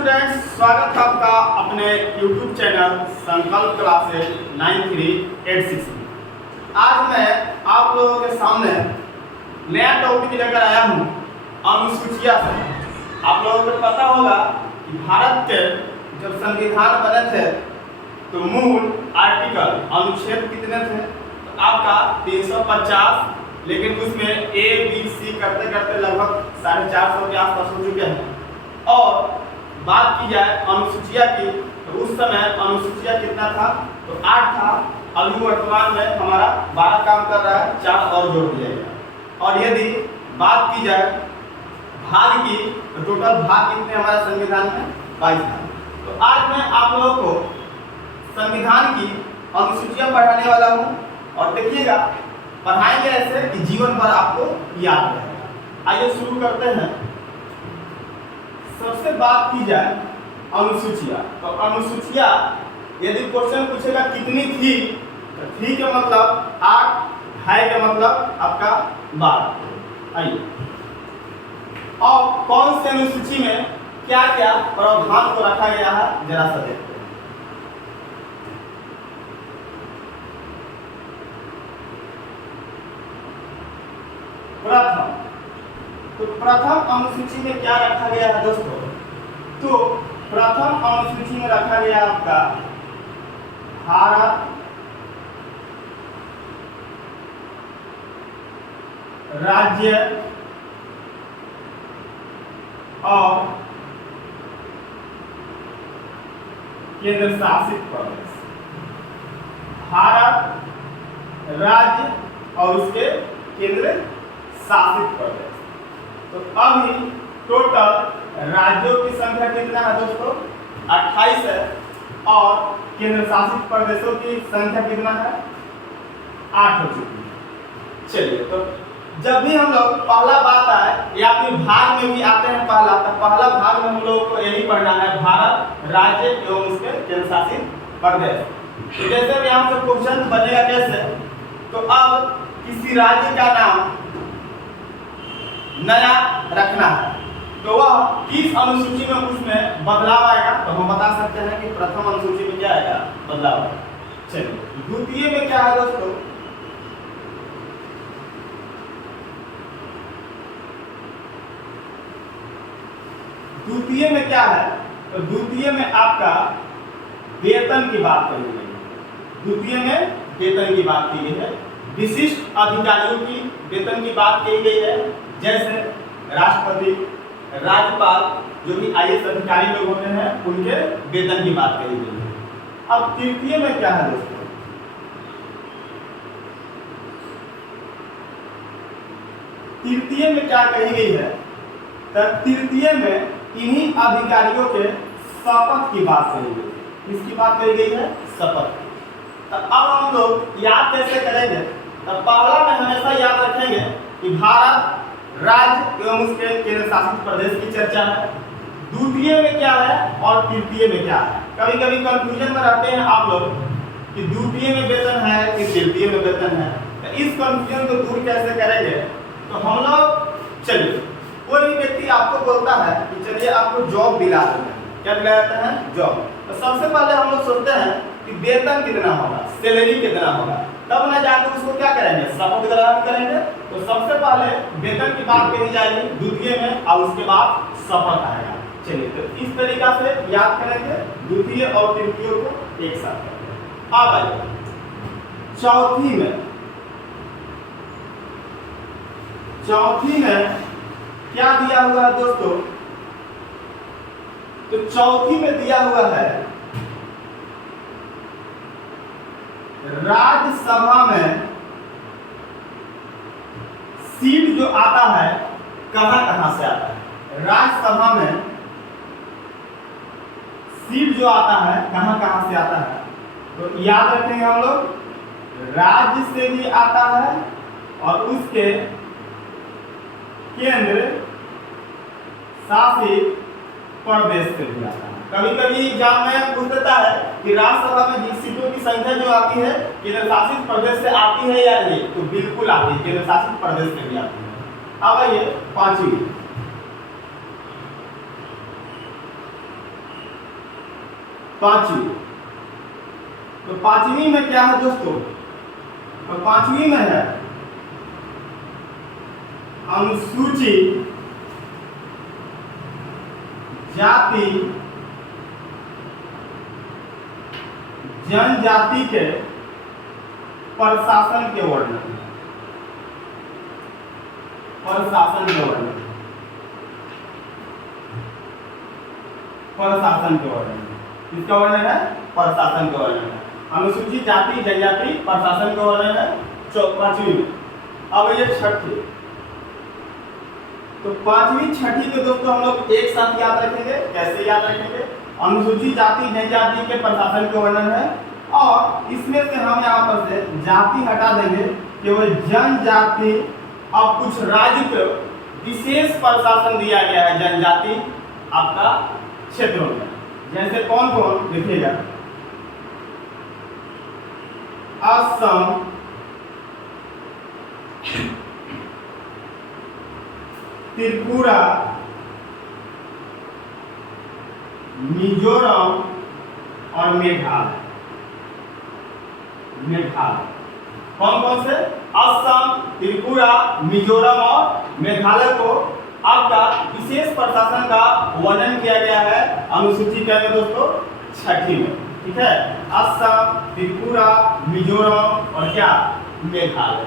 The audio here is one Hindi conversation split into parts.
स्टूडेंट्स, स्वागत है आपका अपने YouTube चैनल संकल्प क्लासेस 9386 में। आज मैं आप लोगों के सामने नया टॉपिक लेकर आया हूँ अनुसूचिया से। आप लोगों को पता होगा कि भारत के जब संविधान बने थे तो मूल आर्टिकल अनुच्छेद कितने थे? तो आपका 350, लेकिन उसमें ए बी सी करते करते लगभग 450 के आसपास हो चुके हैं। और बात की जाए अनुसूचिया की तो उस समय अनुसूचिया कितना था? तो 8 था। अभी वर्तमान में हमारा 12 काम कर रहा है, 4 और जोड़ दिया गया। और यदि बात की जाए भाग की तो टोटल भाग कितने हमारे संविधान में? 22 था। तो आज मैं आप लोगों को संविधान की अनुसूचियां पढ़ाने वाला हूं और देखिएगा पढ़ाएंगे ऐसे कि जीवन भर आपको याद रहेगा। आइए शुरू करते हैं। सबसे बात की जाए अनुसूचिया, तो अनुसूचिया यदि क्वेश्चन पूछेगा कितनी थी तो थी के मतलब 8, है के मतलब आपका 12। आइए, और कौन से अनुसूची में क्या क्या प्रावधान को रखा गया है जरा सा देखते हैं। प्रथम अनुसूची में क्या रखा गया है दोस्तों? तो प्रथम अनुसूची में रखा गया आपका भारत राज्य और केंद्र शासित प्रदेश। भारत राज्य और उसके केंद्र शासित प्रदेश। तो अभी टोटल राज्यों की संख्या कितना है दोस्तों? 28 है। और केंद्र शासित प्रदेशों की संख्या कितना है? 8 हो चुकी है। चलिए, तो जब भी हम लोग पहला बात आए या फिर भाग में भी आते हैं पहला, तो पहला भाग में हम लोगों को यही पढ़ना है भारत राज्य एवं उसके केंद्र शासित प्रदेश। तो जैसे यहाँ से क्वेश्चन बनेगा कैसे? तो अब किसी राज्य का नाम नया रखना है तो वह किस अनुसूची में उसमें बदलाव आएगा? तो हम बता सकते हैं कि प्रथम अनुसूची में क्या आएगा? बदलाव आएगा। चलिए, द्वितीय में क्या है दोस्तों? द्वितीय में क्या है? तो द्वितीय में आपका वेतन की बात करी गई है। द्वितीय में वेतन की बात की गई है। विशिष्ट अधिकारियों की वेतन की बात की गई है, जैसे राष्ट्रपति, राज्यपाल, जो भी IAS अधिकारी लोग होते हैं उनके वेतन की बात करी गई है। अब तृतीय में क्या है दोस्तों? तृतीय में क्या कही गई है? तो तृतीय में इन्हीं अधिकारियों के शपथ की बात कही गई है। किसकी बात कही गई है? शपथ की। तो अब हम लोग याद कैसे करेंगे? तो पहला में हमेशा याद रखेंगे कि भारत राज्य एवं उसके केंद्र शासित प्रदेश की चर्चा है। द्वितीय में क्या है और तृतीय में क्या है? कभी कभी कंफ्यूजन में रहते हैं आप लोग कि द्वितीय में वेतन है कि तृतीय में वेतन है। तो इस कंफ्यूजन को दूर कैसे करेंगे? तो हम लोग, चलिए, कोई भी व्यक्ति आपको बोलता है कि चलिए आपको जॉब दिला देते हैं। क्या दिला देते हैं? जॉब। तो सबसे पहले हम लोग सोचते हैं कि वेतन कितना होगा, सैलरी कितना होगा, तब ना जाकर उसको क्या करेंगे? शपथ ग्रहण करेंगे। तो सबसे पहले वेतन की बात कही जाएगी द्वितीय में और उसके बाद शपथ आएगा। चलिए, तो इस तरीका से याद करेंगे द्वितीय और तृतीय को एक साथ। अब आइए चौथी में। चौथी में क्या दिया हुआ है दोस्तों? तो चौथी में दिया हुआ है राज्यसभा में सीट जो आता है कहां से आता है? राज्यसभा में सीट जो आता है कहां से आता है? तो याद रखेंगे हम लोग, राज्य से भी आता है और उसके केंद्र शासित प्रदेश से भी आता है। कभी कभी एग्जाम में पूछ देता है कि राज्यसभा में जिन सीटों की संख्या जो आती है केंद्र शासित प्रदेश से आती है या नहीं? तो बिल्कुल आती है, केंद्र शासित प्रदेश से भी आती है। अब आइए पांचवी। पांचवी। तो पांचवी में क्या है दोस्तों? तो पांचवी में है अनुसूचित जाति जनजाति के प्रशासन के वर्णन। प्रशासन के वर्णन। प्रशासन के वर्णन किसका वर्णन है? प्रशासन का वर्णन है। अनुसूचित जाति जनजाति प्रशासन का वर्णन है पांचवी में। अब ये छठी। तो पांचवी छठी के दोस्तों हम लोग एक साथ याद रखेंगे। कैसे याद रखेंगे? अनुसूचित जाति जनजाति के प्रशासन का वर्णन है और इसमें से हम यहाँ पर से जाति हटा देंगे, केवल जनजाति। अब कुछ राज्य को विशेष प्रशासन दिया गया है जनजाति आपका क्षेत्रों में। जैसे कौन कौन देखिएगा, असम, त्रिपुरा, मिजोरम और मेघालय। कौन कौन से? असम, त्रिपुरा, मिजोरम और मेघालय को आपका विशेष प्रशासन का वर्णन किया गया है अनुसूची क्या में दोस्तों? छठी में। ठीक है, असम, त्रिपुरा, मिजोरम और क्या? मेघालय।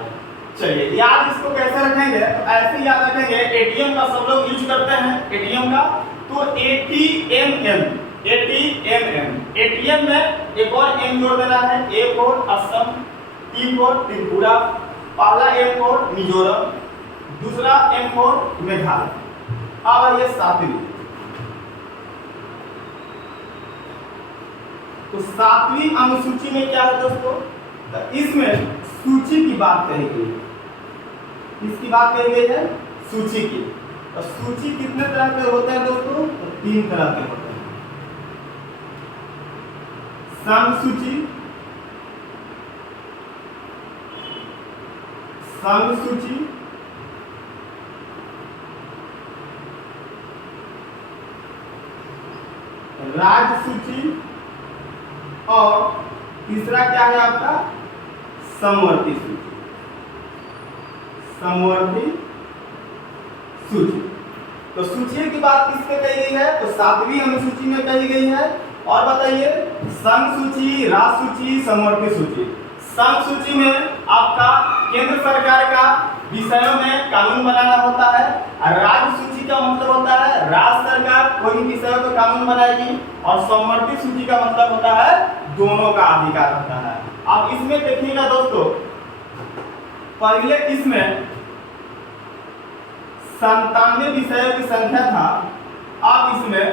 चलिए याद इसको कैसे रखेंगे? तो ऐसे याद रखेंगे। एटीएम का सब लोग यूज करते हैं एटीएम का, तो ATMM। एटीएम में एक और एम जोड़ देना है। A four Assam, T four Tripura, पहला M फोर मिजोरम, दूसरा M फोर मेघालय। अब ये सातवीं। तो सातवीं अनुसूची में क्या है दोस्तों? तो इसमें सूची की बात कही गई है। किसकी बात कही गई है? सूची की। तो सूची कितने तरह के होते हैं दोस्तों? तो 3 तरह के होते हैं। संघ सूची, राज्य सूची और तीसरा क्या है आपका? समवर्ती सूची। तो सूची की बात किसमें कही गई है? तो सातवीं अनुसूची में कही गई है। और बताइए, संघ सूची, राज्य सूची, समवर्ती सूची। संघ सूची में आपका केंद्र सरकार का विषयों में कानून बनाना होता है और राज्य सूची का मतलब होता है राज्य सरकार कोई विषयों पर कानून बनाएगी, और समवर्ती सूची का मतलब होता है दोनों का अधिकार होता है। अब इसमें देखिएगा दोस्तों, पहले इसमें 97 विषयों की संख्या था, अब इसमें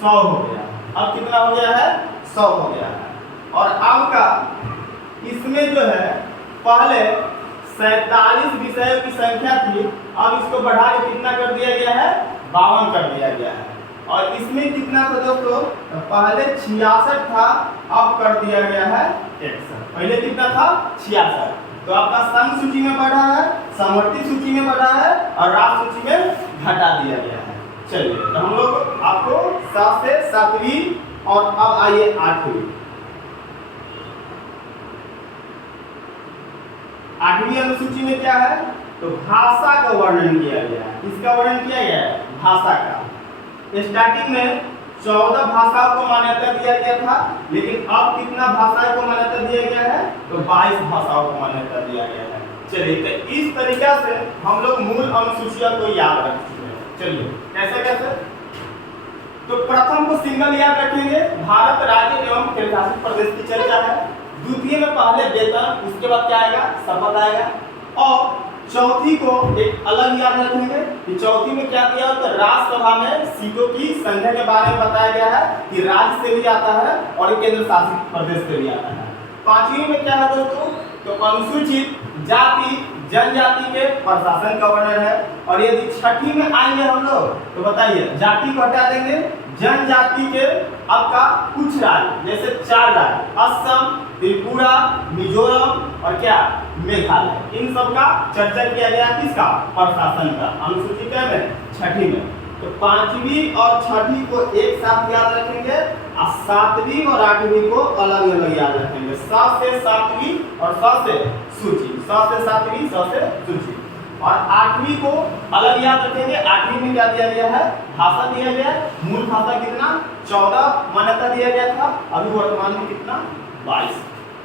100 हो गया। अब कितना हो गया है? 100 हो गया है। और अब का इसमें जो है पहले 47 विषयों की संख्या थी, अब इसको बढ़ा के कितना कर दिया गया है? 52 कर दिया गया है। और इसमें कितना था दोस्तों? पहले 66 था, अब कर दिया गया है 61। पहले कितना था? 66। तो आपका संघ सूची में बढ़ा है, समवर्ती सूची में बढ़ा है और राज्य सूची में घटा दिया गया है। चलिए, तो हम लोग आपको 7 से 7वीं और अब आइए 8वीं। 8वीं अनुसूची में क्या है? तो भाषा का वर्णन किया गया है। किसका वर्णन किया गया है? भाषा का। स्टार्टिंग में 14 भाषाओं को मान्यता दिया गया था, लेकिन अब कितना भाषाओं को मान्यता दिया गया है? तो 22 भाषाओं को मान्यता दिया गया है। चलिए, तो इस तरीका से हम लोग मूल अनुसूचियों को याद रख चुके हैं। चलिए, कैसे कैसे? तो प्रथम को सिंगल याद रखेंगे, भारत राज्य एवं केंद्रशासित प्रदेश की चर्चा है। द्वितीय में पहले वेतन, उसके बाद क्या आएगा? शपथ आएगा। और चौथी को एक अलग याद रखेंगे कि चौथी में क्या दिया? तो राज्यसभा में सीटों की संख्या के बारे में बताया गया है कि राज्य से भी आता है और केंद्र शासित प्रदेश से भी आता है। 5वीं में क्या है दोस्तों? तो अनुसूचित जाति जनजाति के प्रशासन का वर्णन है। और यदि 6ठी में आएंगे हम लोग, तो बताइए, जाति को हटा देंगे, जनजाति के आपका कुछ राज्य, जैसे 4 राज्य, असम, त्रिपुरा, मिजोरम और क्या? मेघालय। इन सब का चर्चा किया गया। किसका? प्रशासन का। अनुसूची क्या में? 6ठी में। तो 5वीं और 6वीं को एक साथ याद रखेंगे और 7वीं और 8वीं को अलग अलग याद रखेंगे। 100 से 7वीं और 100 से सूची, 100 से 7वीं, 100 से सूची। और 8वीं को अलग याद रखेंगे। 8वीं में क्या दिया गया है? भाषा दिया गया है। मूल भाषा कितना? 14 मान्यता दिया गया था, अभी वर्तमान में कितना? 22।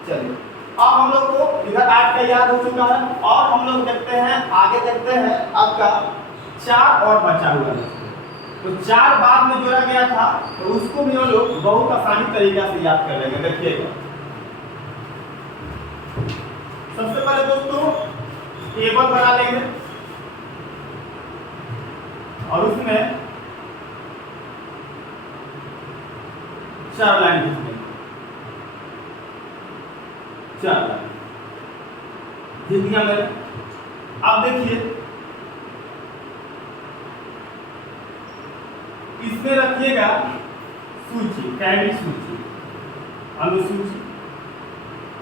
चलिए अब हम लोग को इधर 8 का याद हो चुका है और हम लोग देखते हैं, आगे देखते हैं आपका 4 और बचा हुआ है। तो 4 बाद में जोड़ा गया था, तो उसको भी हम लोग बहुत आसानी तरीका से याद कर लेंगे। देखिएगा, सबसे पहले दोस्तों टेबल बना लेंगे और उसमें 4 लाइन लिख लेंगे। 4 लाइन लिख दिया मैंने। अब देखिए इसमें रखिएगा सूची, कैडी सूची, अनुसूची,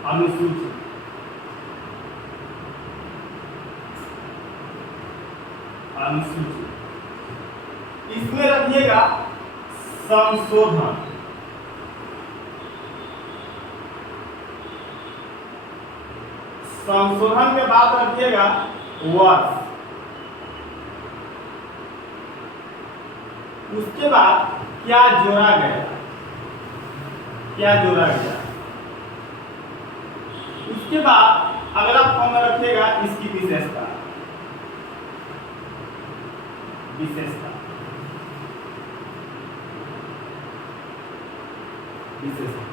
अनुसूची, अनुसूची। इसमें रखिएगा संशोधन, संशोधन के बाद रखिएगा वर्ष। उसके बाद क्या जोड़ा गया, क्या जोड़ा गया। उसके बाद अगला फॉर्म में रखिएगा इसकी विशेषता, विशेषता, विशेषता।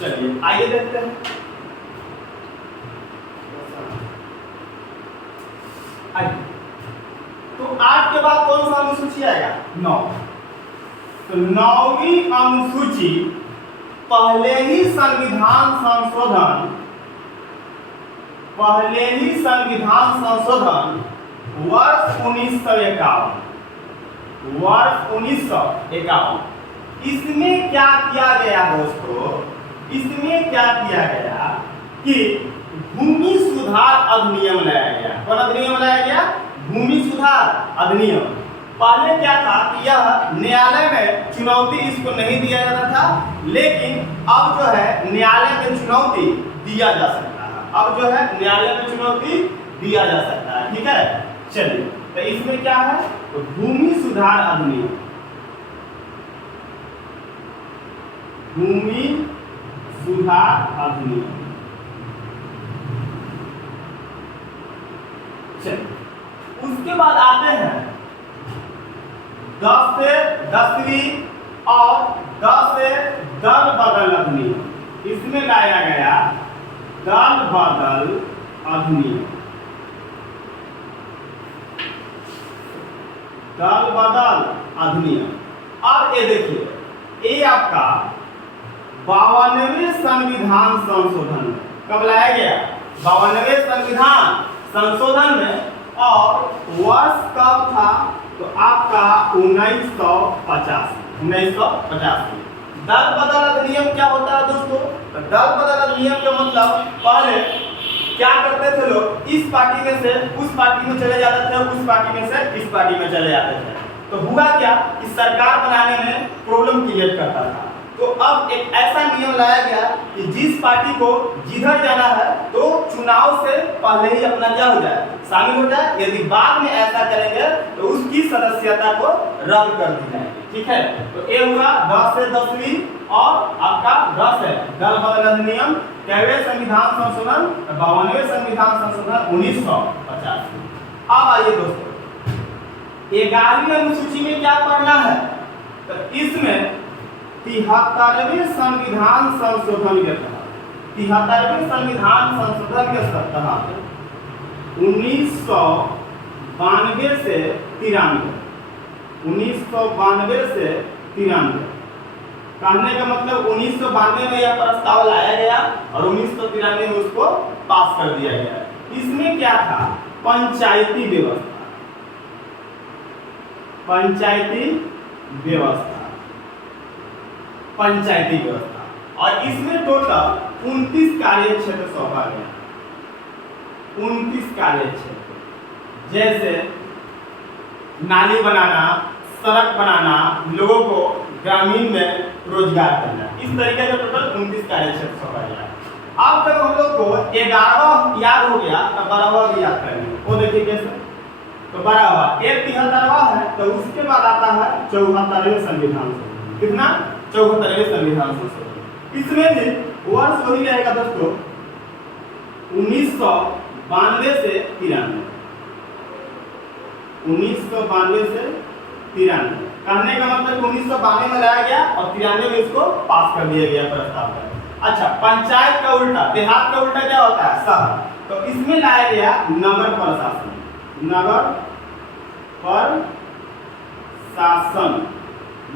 चलिए आइए देखते हैं। आइए तो 8 के बाद कौन सा अनुसूची आएगा? 9। तो 9वीं अनुसूची पहले ही संविधान संशोधन, पहले ही संविधान संशोधन वर्ष 1951, वर्ष 1951। इसमें क्या किया गया दोस्तों? इसमें क्या किया गया कि भूमि सुधार अधिनियम लाया गया। कौन अधिनियम लाया गया? भूमि सुधार अधिनियम। पहले क्या था कि यह न्यायालय में चुनौती इसको नहीं दिया जाता था, लेकिन अब जो है न्यायालय में चुनौती दिया जा सकता है। अब जो है न्यायालय में चुनौती दिया जा सकता है। ठीक है, चलिए तो इसमें क्या है? तो भूमि सुधार अधिनियम, भूमि सुधार अधिनियम। चलिए उसके बाद आते हैं 10 से 10वीं और 10 से दल बदल अधिनियम। इसमें लाया गया दल बदल अधिनियम, दल बदल अधिनियम। अब ये देखिए, ये आपका 52वें संविधान संशोधन में कब लाया गया? 52वें संविधान संशोधन में। और वर्ष कब था? तो आपका 1985, 1985। दल बदल अधिनियम क्या होता है दोस्तों? तो दल बदल अधिनियम का मतलब पहले क्या करते थे लोग, इस पार्टी में से उस पार्टी में चले जाते थे, उस पार्टी में से इस पार्टी में चले जाते थे। तो हुआ क्या कि सरकार बनाने में प्रॉब्लम क्रिएट करता था। तो अब एक ऐसा नियम लाया गया कि जिस पार्टी को जिधर जाना है तो चुनाव से पहले ही अपना क्या हो जाए, शामिल हो जाए। यदि बाद में ऐसा करेंगे तो उसकी सदस्यता को रद्द कर दी जाएगी। ठीक है, तो ये हुआ 10 से 10वीं और आपका 10 है दल बदल अधिनियम। कैवे संविधान संशोधन? 52वें संविधान संशोधन 1950। अब आइए दोस्तों 11वीं अनुसूची में क्या पढ़ना है? तो इसमें 73वें संविधान संशोधन के तहत, 73वें संविधान संशोधन के तहत 1992 से 93, 1992 से 93। कहने का मतलब 1992 में यह प्रस्ताव लाया गया और 1993 में उसको पास कर दिया गया। इसमें क्या था? पंचायती व्यवस्था, पंचायती व्यवस्था, पंचायती व्यवस्था। और इसमें टोटल 29 कार्य क्षेत्र सौंपा गया, 29 कार्य क्षेत्र। जैसे नाली बनाना, सड़क बनाना, लोगों को ग्रामीण में रोजगार करना। इस तरीके से टोटल 29 कार्य क्षेत्र सौंपा गया। अब जब हम लोग को 11वां याद हो गया तो 12वां भी याद करेंगे। वो देखिए कैसे, तो 12वां एक 73वां है, तो उसके बाद आता है 74वें संविधान संशोधन। कितना? 74वें संविधान संशोधन। इसमें भी वर्ष वही रहेगा दोस्तों 1992 से 93। 1992 से 93 कहने का मतलब 1992 में लाया गया और 93 में इसको पास कर दिया गया प्रस्ताव पर। अच्छा, पंचायत का उल्टा, देहात का उल्टा क्या होता है? शहर। तो इसमें लाया गया नगर प्रशासन। नगर प्रशासन,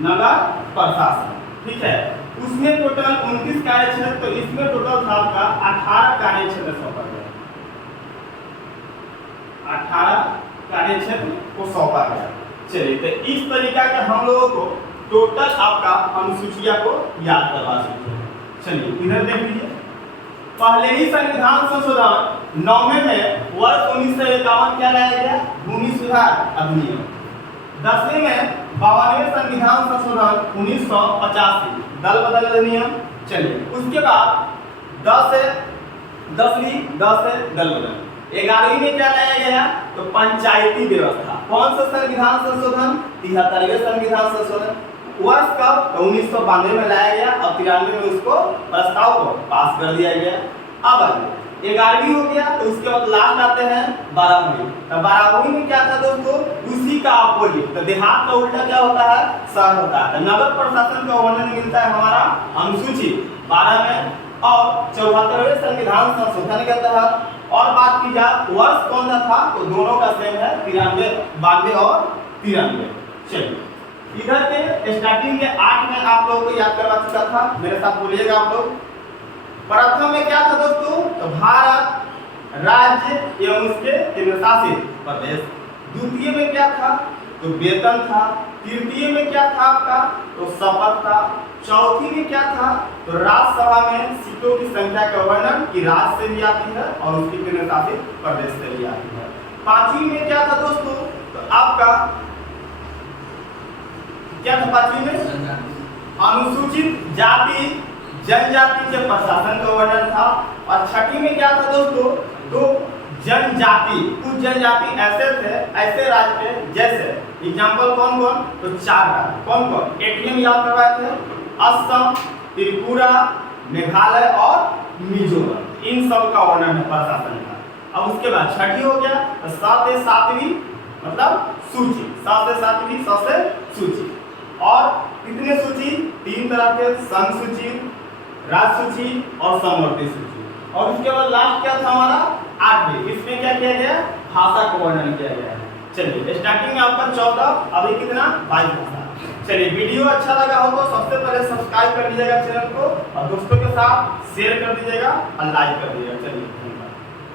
नगर प्रशासन, ठीक है। उसमें टोटल 29 कार्य क्षेत्र, तो इसमें टोटल था आपका 18 कार्य क्षेत्र सौंपा गया। 18 कार्य क्षेत्र को सौंपा गया। चलिए, तो इस तरीका का हम लोगों को टोटल आपका अनुसूचिया को याद करवा सकते हैं। चलिए इधर देख लीजिए, पहले ही संविधान संशोधन 9वें में वर्ष 1951 क्या लाया गया? भूमि सुधार अधिनियम। 10वें में 52वें संविधान संशोधन 1985 दल बदल अधिनियम। चलिए उसके बाद 10वीं दल बदल। 11वीं में क्या लाया गया? तो पंचायती व्यवस्था। कौन सा संविधान संशोधन? 73वें संविधान संशोधन। वर्ष कब? तो 1992 में लाया गया और 93 में उसको प्रस्ताव को पास कर दिया गया। अब आगे 11वीं हो गया, तो उसके बाद लास्ट आते हैं 12वीं। तो 12वीं में क्या था दोस्तों? उसी का अपोजिट। तो देहात का उल्टा क्या होता है? शहर होता है। तो नगर प्रशासन का वर्णन मिलता है हमारा अनुसूची 12 में और 74वें संविधान संशोधन के तहत। और बात की जाए वर्ष कौन सा था, तो दोनों का सेम है 92 और 93। चलिए इधर के स्टार्टिंग के 8 में आप लोगों को याद करवा चुका था, मेरे साथ बोलिएगा आप लोग। प्रथम में क्या था दोस्तों? तो भारत राज्य एवं उसके केंद्रशासित प्रदेश। द्वितीय में क्या था? तो वेतन था। तृतीय में क्या था आपका? तो शपथ था। चौथी में क्या था? तो राज्यसभा में सीटों की संख्या का वर्णन कि राज्य से भी आती है और उसके केंद्रशासित प्रदेश से भी आती है। पांचवी में क्या था दोस्तों? तो आपका क्या था? पांचवी में अनुसूचित जाति जनजाति के प्रशासन का वर्णन था। और छठी में क्या था दोस्तों? तो जनजाति, कुछ जनजाति ऐसे थे, ऐसे राज्य थे, जैसे एग्जाम्पल कौन कौन? तो 4 राज्य। कौन कौन? 8वें में याद करवाए थे, असम, त्रिपुरा, मेघालय और मिजोरम। इन सब का वर्णन है प्रशासन का। अब उसके बाद छठी हो गया, तो 7 से 7वीं मतलब सूची, 7 से 7वीं सबसे सूची। और कितने सूची? 3 तरह के, संघ सूची, राज्य सूची और समवर्ती सूची। और उसके बाद लास्ट क्या था हमारा? 8वीं। इसमें क्या किया गया? भाषा का वर्णन किया गया है। चलिए स्टार्टिंग में आपका 14, अभी कितना? 22 भाषा। चलिए वीडियो अच्छा लगा हो तो सबसे पहले सब्सक्राइब कर लीजिएगा चैनल को और दोस्तों के साथ शेयर कर दीजिएगा और लाइक कर दीजिएगा। चलिए।